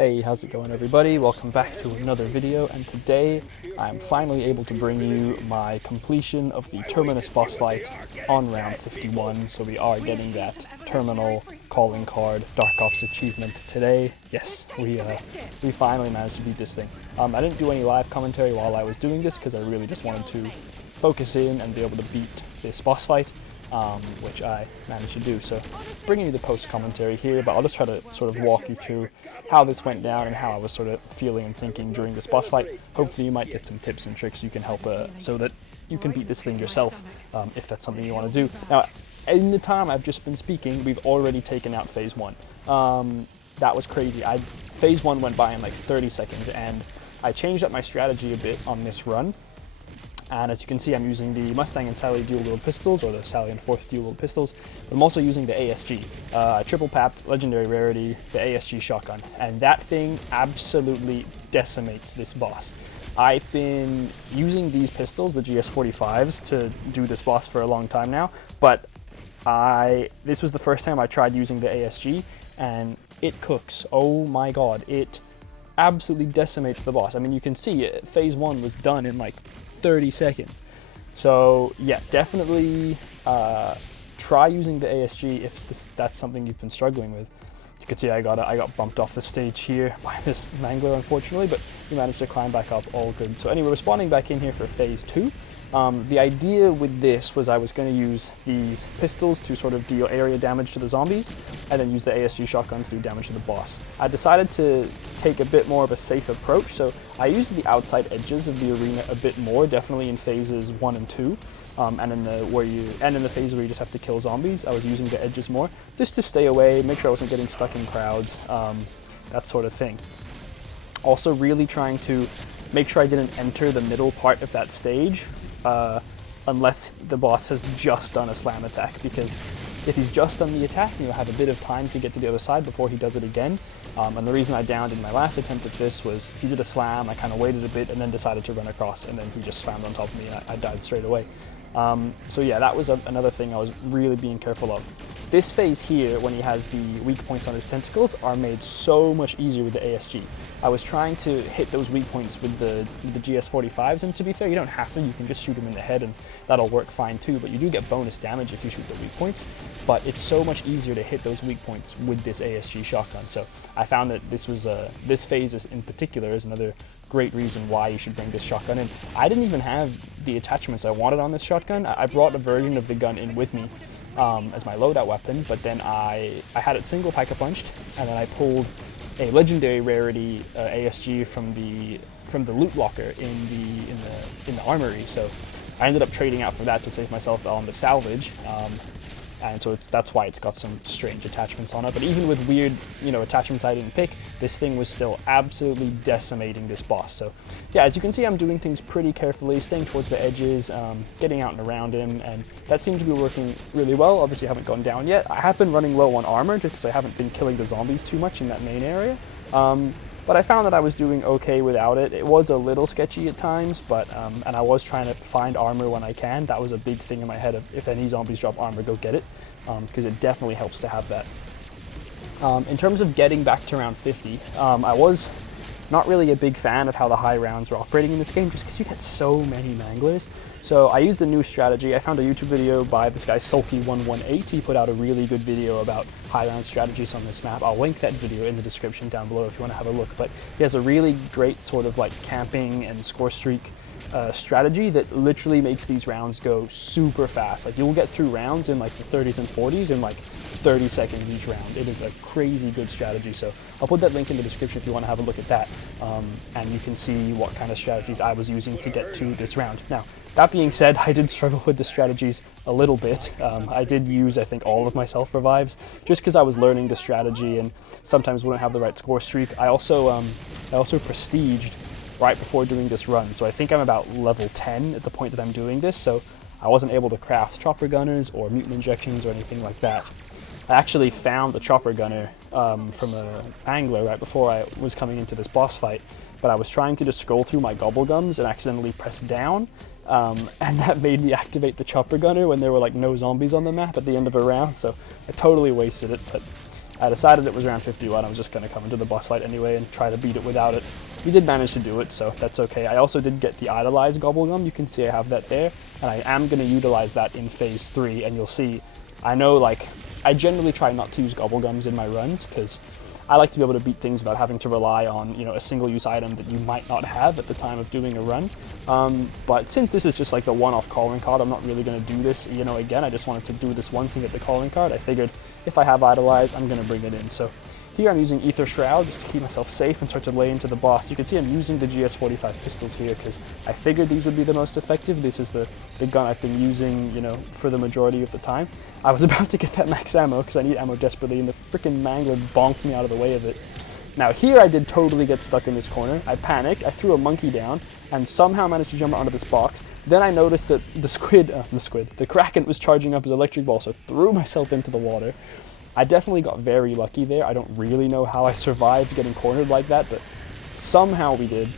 Hey, how's it going everybody? Welcome back to another video, and today I'm finally able to bring you my completion of the Terminus boss fight on round 51, so we are getting that terminal calling card Dark Ops achievement today. Yes, we finally managed to beat this thing. I didn't do any live commentary while I was doing this because I really just wanted to focus in and be able to beat this boss fight. Which I managed to do. So bringing you the post commentary here, but I'll just try to sort of walk you through how this went down and how I was sort of feeling and thinking during this boss fight. Hopefully you might get some tips and tricks you can help so that you can beat this thing yourself if that's something you want to do. Now, in the time I've just been speaking, we've already taken out phase 1. That was crazy. Phase 1 went by in like 30 seconds, and I changed up my strategy a bit on this run. And as you can see, I'm using the Mustang and Sally dual-wield pistols, or the Sally and 4th dual-wield pistols, but I'm also using the ASG. Triple-papped, legendary rarity, the ASG shotgun. And that thing absolutely decimates this boss. I've been using these pistols, the GS45s, to do this boss for a long time now, but this was the first time I tried using the ASG, and it cooks. Oh my god, it absolutely decimates the boss. I mean, you can see it, phase 1 was done in like 30 seconds. So yeah, definitely try using the ASG if that's something you've been struggling with. You can see I got bumped off the stage here by this Mangler, unfortunately, but we managed to climb back up, all good. So anyway, we're spawning back in here for phase 2. The idea with this was I was going to use these pistols to sort of deal area damage to the zombies, and then use the ASG shotgun to do damage to the boss. I decided to take a bit more of a safe approach, so I used the outside edges of the arena a bit more, definitely in phases 1 and 2, and in the phase where you just have to kill zombies. I was using the edges more, just to stay away, make sure I wasn't getting stuck in crowds, that sort of thing. Also really trying to make sure I didn't enter the middle part of that stage, unless the boss has just done a slam attack, because if he's just done the attack, you'll have a bit of time to get to the other side before he does it again. And the reason I downed in my last attempt at this was he did a slam, I kind of waited a bit and then decided to run across, and then he just slammed on top of me and I died straight away. So yeah, that was another thing I was really being careful of. This phase here, when he has the weak points on his tentacles, are made so much easier with the ASG. I was trying to hit those weak points with the GS45s, and to be fair, you don't have to, you can just shoot him in the head and that'll work fine too, but you do get bonus damage if you shoot the weak points, but it's so much easier to hit those weak points with this ASG shotgun. So I found that this phase in particular is another great reason why you should bring this shotgun in. I didn't even have the attachments I wanted on this shotgun. I brought a version of the gun in with me as my loadout weapon, but then I had it single pack-a-punched, and then I pulled a legendary rarity ASG from the loot locker in the armory. So I ended up trading out for that to save myself on the salvage. And so that's why it's got some strange attachments on it. But even with weird, attachments I didn't pick, this thing was still absolutely decimating this boss. So yeah, as you can see, I'm doing things pretty carefully, staying towards the edges, getting out and around him, and that seemed to be working really well. Obviously, I haven't gone down yet. I have been running low on armor just because I haven't been killing the zombies too much in that main area. But I found that I was doing okay without it. It was a little sketchy at times, but and I was trying to find armor when I can. That was a big thing in my head of if any zombies drop armor, go get it, because it definitely helps to have that. In terms of getting back to round 50, I was not really a big fan of how the high rounds were operating in this game, just because you get so many Manglers. So I used a new strategy. I found a YouTube video by this guy Sulky118. He put out a really good video about high round strategies on this map. I'll link that video in the description down below if you want to have a look. But he has a really great sort of like camping and score streak strategy that literally makes these rounds go super fast. Like, you'll get through rounds in like the 30s and 40s in like 30 seconds each round. It is a crazy good strategy. So I'll put that link in the description if you want to have a look at that, and you can see what kind of strategies I was using to get to this round. Now, that being said, I did struggle with the strategies a little bit. I did use, I think, all of my self-revives just because I was learning the strategy and sometimes wouldn't have the right score streak. I also prestiged right before doing this run, so I think I'm about level 10 at the point that I'm doing this, so I wasn't able to craft chopper gunners or mutant injections or anything like that. I actually found the chopper gunner from a angler right before I was coming into this boss fight, but I was trying to just scroll through my gobblegums and accidentally press down, and that made me activate the chopper gunner when there were like no zombies on the map at the end of a round, so I totally wasted it. But I decided it was round 51. I was just going to come into the boss fight anyway and try to beat it without it. We did manage to do it, so that's okay. I also did get the Idolize Gobblegum. You can see I have that there, and I am going to utilize that in phase 3, and you'll see, I know, like, I generally try not to use Gobblegums in my runs, because I like to be able to beat things without having to rely on, you know, a single-use item that you might not have at the time of doing a run. But since this is just like the one-off calling card, I'm not really going to do this, you know, again. I just wanted to do this once and get the calling card. I figured if I have Idolize, I'm going to bring it in. So here I'm using Ether Shroud just to keep myself safe and start to lay into the boss. You can see I'm using the GS45 pistols here because I figured these would be the most effective. This is the gun I've been using, you know, for the majority of the time. I was about to get that max ammo because I need ammo desperately, and the freaking Mangler bonked me out of the way of it. Now here I did totally get stuck in this corner. I panicked, I threw a monkey down, and somehow managed to jump onto this box. Then I noticed that the Kraken was charging up his electric ball, so I threw myself into the water. I definitely got very lucky there. I don't really know how I survived getting cornered like that, but somehow we did.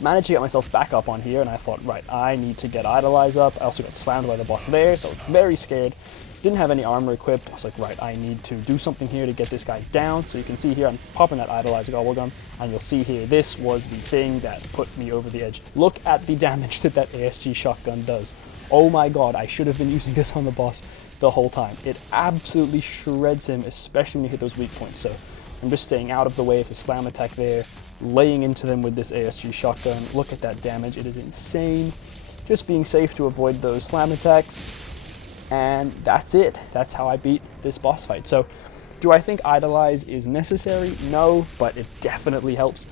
Managed to get myself back up on here, and I thought, right, I need to get Idolize up. I also got slammed by the boss there, so I was very scared. Didn't have any armor equipped. I was like, right, I need to do something here to get this guy down. So you can see here, I'm popping that Idolize Gobblegum, and you'll see here, this was the thing that put me over the edge. Look at the damage that ASG shotgun does. Oh my god, I should have been using this on the boss the whole time. It absolutely shreds him, especially when you hit those weak points. So I'm just staying out of the way of his slam attack there, laying into them with this ASG shotgun. Look at that damage, it is insane. Just being safe to avoid those slam attacks, and that's it. That's how I beat this boss fight. So do I think Idolize is necessary? No, but it definitely helps.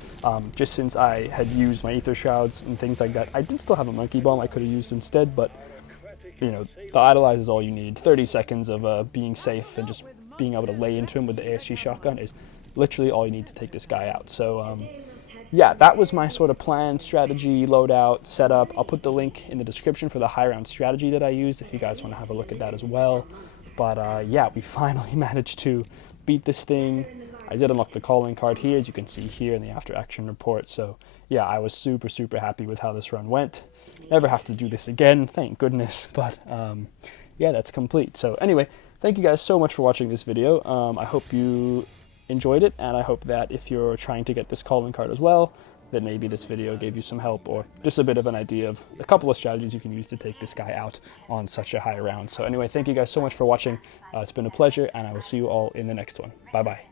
Just since I had used my Ether Shrouds and things like that, I did still have a Monkey Bomb I could have used instead, but you know, the Idolize is all you need. 30 seconds of being safe and just being able to lay into him with the ASG shotgun is literally all you need to take this guy out. So yeah, that was my sort of plan, strategy, loadout, setup. I'll put the link in the description for the high round strategy that I used if you guys want to have a look at that as well. But yeah, we finally managed to beat this thing. I did unlock the calling card here, as you can see here in the after action report. So yeah, I was super, super happy with how this run went. Never have to do this again, thank goodness. But yeah, that's complete. So anyway, thank you guys so much for watching this video. I hope you enjoyed it, and I hope that if you're trying to get this calling card as well, that maybe this video gave you some help or just a bit of an idea of a couple of strategies you can use to take this guy out on such a high round. So anyway, thank you guys so much for watching. It's been a pleasure, and I will see you all in the next one. Bye bye.